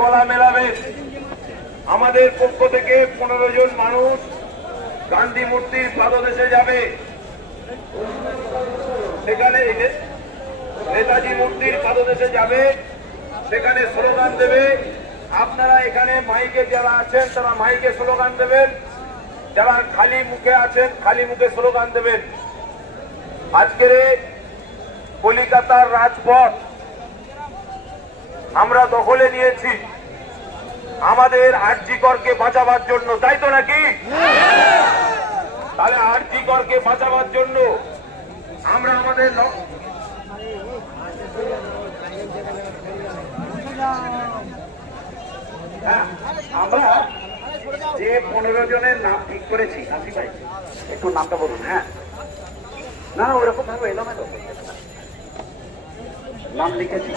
গলা মেলাবেন। আমাদের পক্ষ থেকে 15 জন মানুষ গান্ধী মূর্তির পাদদেশে যাবে। সেখানে নেতাজি মূর্তির পাদদেশে যাবে, সেখানে স্লোগান দেবে। আপনারা এখানে মাইকে যারা আছেন তারা মাইকে স্লোগান দেবেন, যারা খালি মুখে আছেন খালি মুখে স্লোগান দেবেন। আজকের কলিকাতার রাজপথ আমরা দখলে নিয়েছি আমাদের আরজি করকে বাঁচাবার জন্য, তাই তো নাকি? তাহলে আরজি করকে বাঁচাবার জন্য আমরা আমাদের আমরা যে 15 জনের নাম ঠিক করেছি, আসি ভাই একটু নামটা বলুন। হ্যাঁ, না ওরকম ভাবে এলোমেলো নাম লিখেছি।